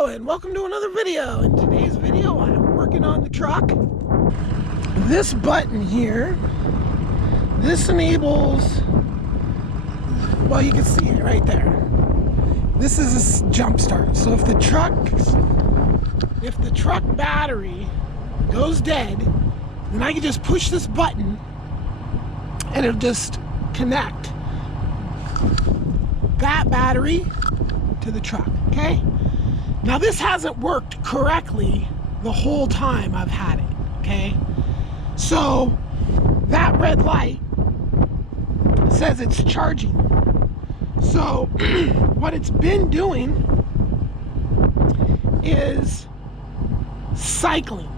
Hello and welcome to another video. In today's video I'm working on the truck. This button here, this enables, well, you can see it right there. This is a jump start. So if the truck battery goes dead, then I can just push this button and it'll just connect that battery to the truck, okay? Now this hasn't worked correctly the whole time I've had it, okay? So that red light says it's charging. So what it's been doing is cycling.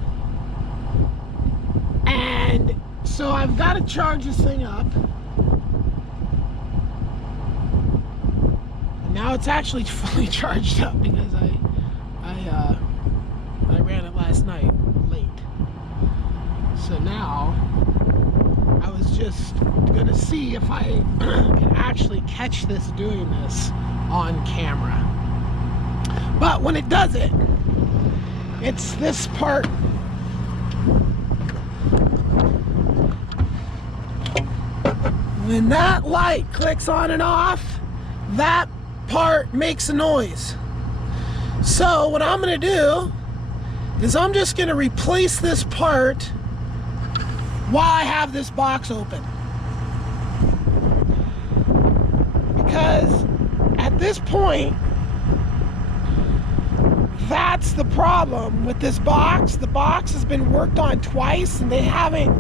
And so I've got to charge this thing up. Now it's actually fully charged up because I ran it last night late. So now I was just gonna see if I can actually catch this doing this on camera. But when it does it, it's this part. When that light clicks on and off, that part makes a noise. So what I'm gonna do is I'm just gonna replace this part while I have this box open, because at this point that's the problem with this box. The box has been worked on twice and they haven't,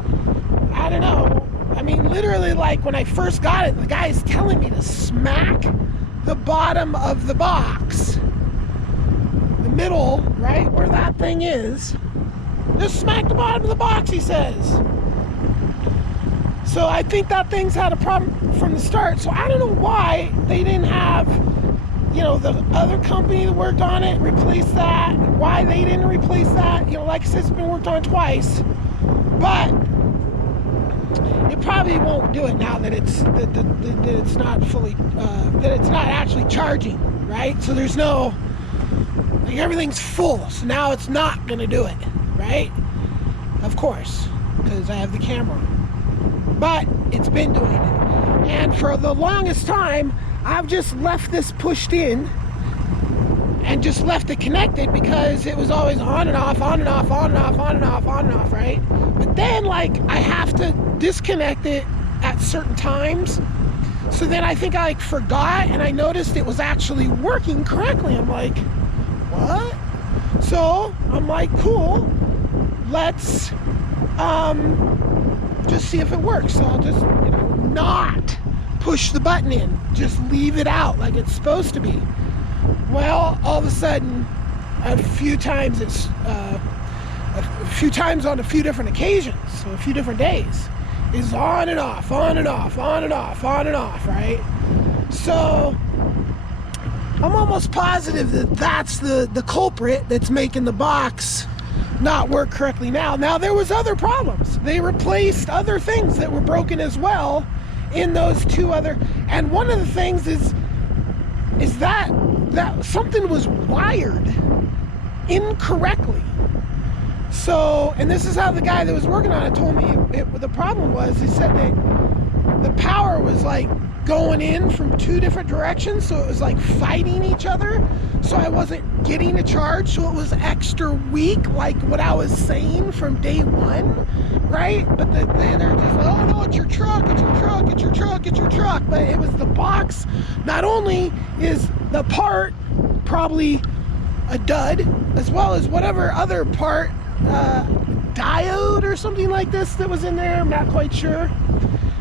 I don't know, I mean literally, like when I first got it, the guy is telling me to smack the bottom of the box, the middle, right where that thing is, just smack the bottom of the box, he says. So I think that thing's had a problem from the start. So I don't know why they didn't have, you know, the other company that worked on it replace that, why they didn't replace that. You know, like I said, it's been worked on twice, but it probably won't do it now that it's that it's not fully that it's not actually charging, right? So there's no, like, everything's full, so now it's not gonna do it, right? Of course, because I have the camera on. But it's been doing it, and for the longest time I've just left this pushed in and just left it connected because it was always on and off, on and off, on and off, on and off, on and off, right? But then, like, I have to disconnect it at certain times. So then I think I, like, forgot, and I noticed it was actually working correctly. I'm like, what? So I'm like, cool, let's just see if it works. So I'll just, you know, not push the button in, just leave it out like it's supposed to be. Well, all of a sudden, a few times on a few different occasions, so a few different days, is on and off, on and off, on and off, on and off, right? So I'm almost positive that that's the culprit that's making the box not work correctly now. Now, there was other problems. They replaced other things that were broken as well in those two other, and one of the things is that something was wired incorrectly. So, and this is how the guy that was working on it told me the problem was. He said that the power was like going in from two different directions, so it was like fighting each other, so I wasn't getting a charge, so it was extra weak, like what I was saying from day one, right? But they're just, oh no, it's your truck, it's your truck, it's your truck, it's your truck. But it was the box. Not only is the part probably a dud, as well as whatever other part, diode or something like this that was in there, I'm not quite sure,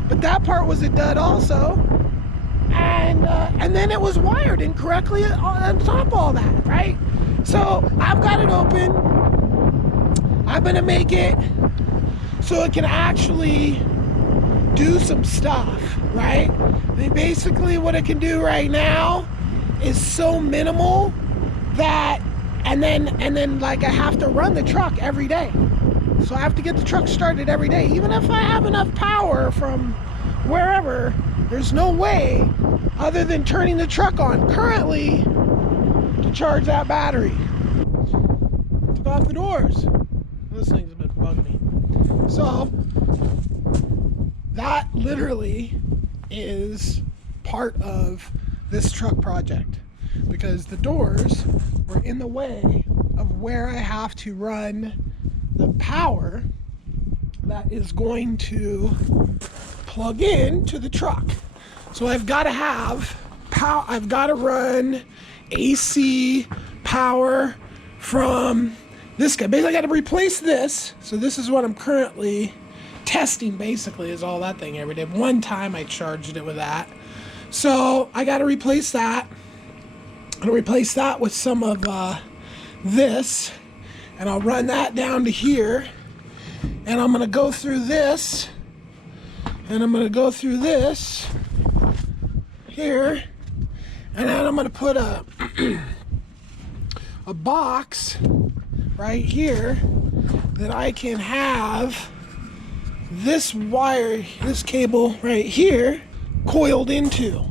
but that part was a dud also. And then it was wired incorrectly on top of all that, right? So I've got it open. I'm gonna make it so it can actually do some stuff, right? I mean, basically what it can do right now is so minimal that, and then like I have to run the truck every day. So I have to get the truck started every day. Even if I have enough power from wherever, there's no way other than turning the truck on currently to charge that battery. off the doors. Those things have been bugging me. So that literally is part of this truck project, because the doors were in the way of where I have to run the power that is going to plug in to the truck. So I've got to have power. I've got to run AC power from this guy. Basically, I got to replace this. So this is what I'm currently testing, basically, is all that thing every day. One time I charged it with that. So I got to replace that. I'm going to replace that with some of this. And I'll run that down to here. And I'm going to go through this. And I'm going to go through this here. And then I'm going to put a box right here that I can have this wire, this cable right here, coiled into.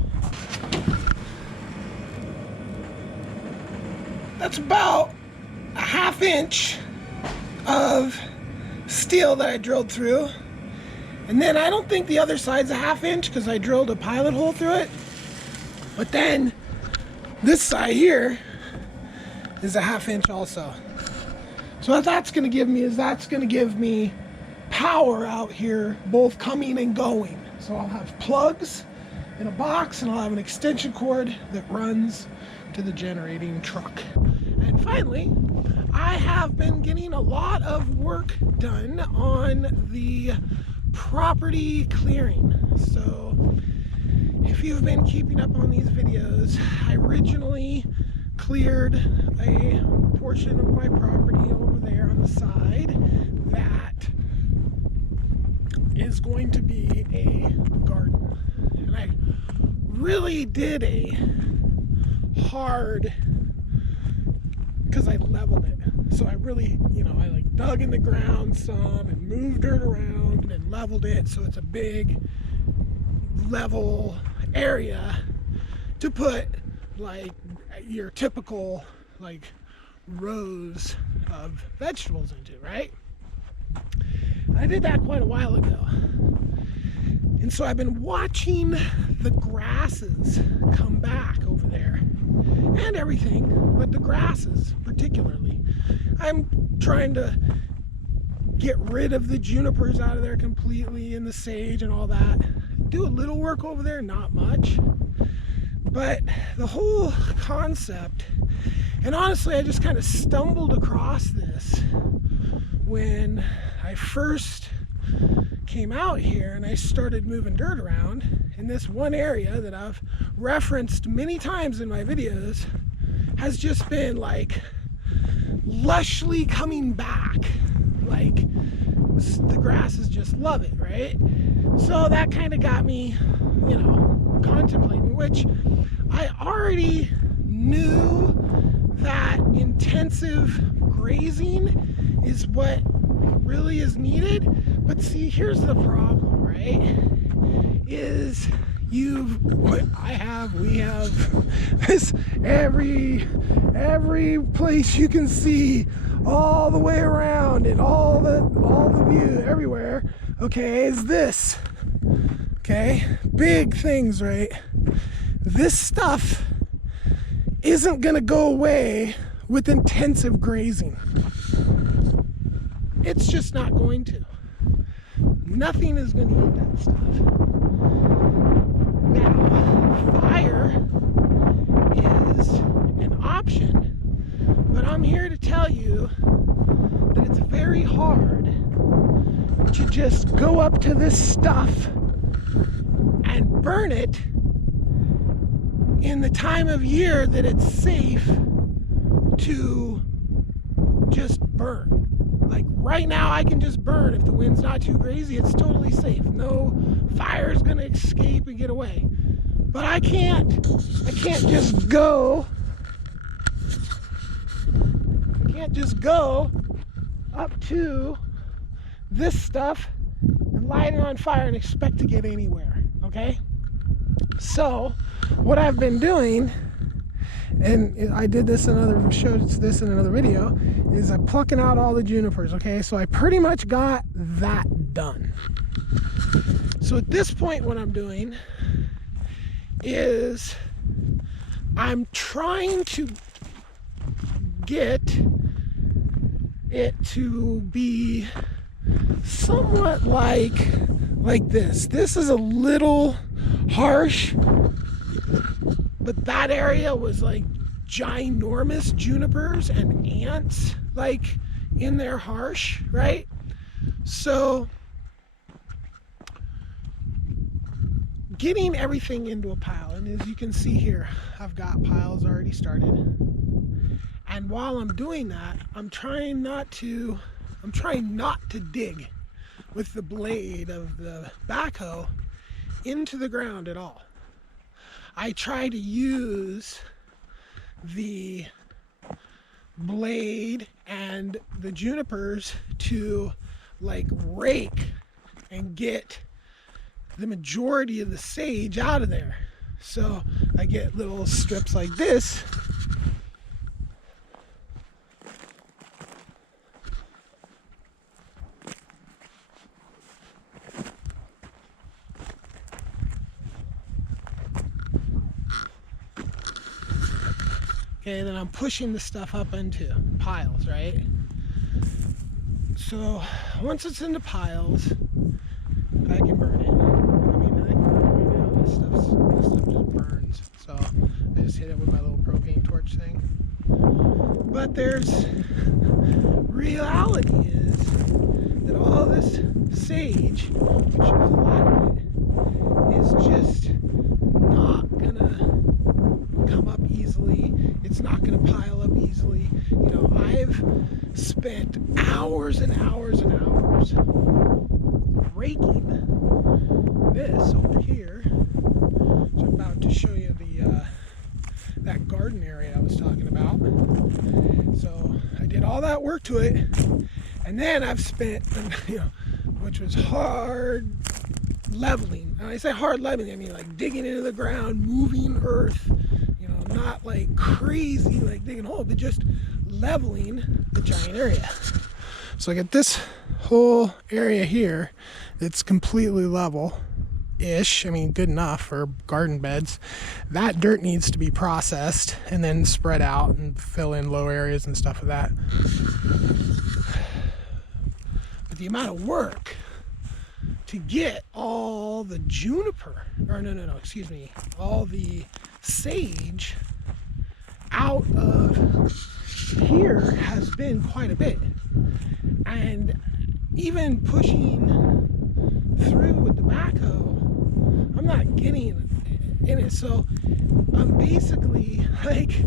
That's about a 1/2 inch of steel that I drilled through. And then I don't think the other side's a 1/2 inch because I drilled a pilot hole through it. But then this side here is a 1/2 inch also. So what that's going to give me is that's going to give me power out here, both coming and going. So I'll have plugs in a box, and I'll have an extension cord that runs to the generating truck. And finally, I have been getting a lot of work done on the property clearing. So if you've been keeping up on these videos, I originally cleared a portion of my property over there on the side that is going to be a garden. And I really did a hard, because I leveled it. So I really, I like dug in the ground some and moved dirt around and leveled it so it's a big level area to put like your typical like rows of vegetables into, right? I did that quite a while ago. And so I've been watching the grasses come back over there and everything, but the grasses particularly. I'm trying to get rid of the junipers out of there completely and the sage and all that. Do a little work over there, not much. But the whole concept, and honestly, I just kind of stumbled across this when I first came out here and I started moving dirt around in this one area that I've referenced many times in my videos has just been like lushly coming back. Like the grasses just love it, right? So that kind of got me, contemplating, which I already knew that intensive grazing is what really is needed. But see, here's the problem, right? Is we have this every place you can see all the way around and all the view everywhere, okay, is this. Okay, big things, right? This stuff isn't gonna go away with intensive grazing. It's just not going to. Nothing is going to eat that stuff. Now, fire is an option, but I'm here to tell you that it's very hard to just go up to this stuff and burn it in the time of year that it's safe to just burn. Like right now I can just burn if the wind's not too crazy. It's totally safe. No fire's gonna escape and get away. But I can't just go up to this stuff and light it on fire and expect to get anywhere, okay? So what I've been doing and I did this showed this in another video, is I'm plucking out all the junipers, okay? So I pretty much got that done. So at this point, what I'm doing is I'm trying to get it to be somewhat like this. This is a little harsh, but that area was like ginormous junipers and ants like in there harsh, right? So getting everything into a pile, and as you can see here, I've got piles already started. And while I'm doing that, I'm trying not to dig with the blade of the backhoe into the ground at all. I try to use the blade and the junipers to like rake and get the majority of the sage out of there. So I get little strips like this. Okay, then I'm pushing the stuff up into piles, right? So once it's into piles, I can burn it. I mean, I can burn it right now. This stuff just burns. So I just hit it with my little propane torch thing. But there's reality is that all this sage, which is a lot of it, is just not gonna come up easily. It's not gonna pile up easily. You know, I've spent hours and hours and hours raking this over here. So I'm about to show you that garden area I was talking about. So I did all that work to it, and then I've spent, you know, which was hard leveling. And I say hard leveling, I mean like digging into the ground, moving earth, you know, not like crazy like digging a hole, but just leveling the giant area. So I get this whole area here that's completely level-ish. I mean, good enough for garden beds. That dirt needs to be processed and then spread out and fill in low areas and stuff like that. But the amount of work to get all the juniper, or no, excuse me, all the sage out of here has been quite a bit. And even pushing through with the backhoe, I'm not getting in it. So I'm basically like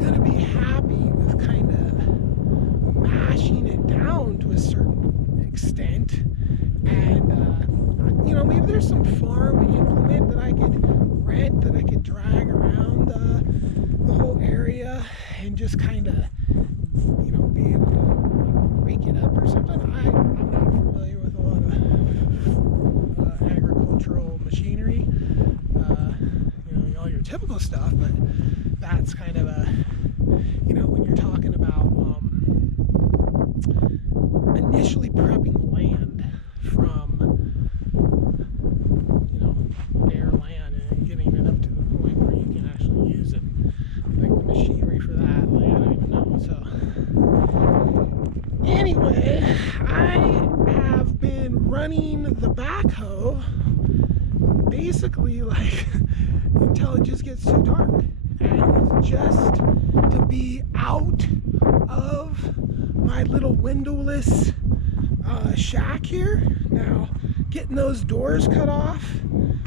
gonna be happy with kind of mashing it down to a certain extent. And you know, maybe there's some farm implement that I could rent, that I could drag around the whole area and just kind of, you know, be able to rake it up or something. I'm not familiar with a lot of agricultural machinery, you know, all your typical stuff, but that's kind of a, you know, when you're talking about initially prepping land from, you know, bare land and getting it up to the point where you can actually use it, like the machinery for that, like I don't even know. So anyway, I have been running the backhoe basically like until it just gets too dark, and it's just to be out of my little windowless shack here. Now, getting those doors cut off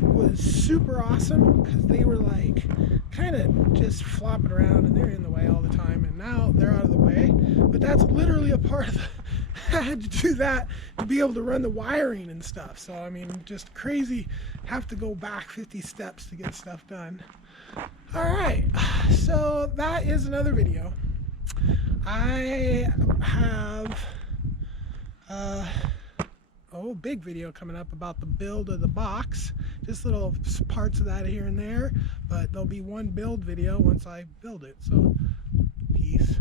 was super awesome because they were like kind of just flopping around and they're in the way all the time, and now they're out of the way. But that's literally a part of the I had to do that to be able to run the wiring and stuff. So I mean, just crazy, have to go back 50 steps to get stuff done. All right, so that is another video. I have big video coming up about the build of the box. Just little parts of that here and there, but there'll be one build video once I build it. So peace.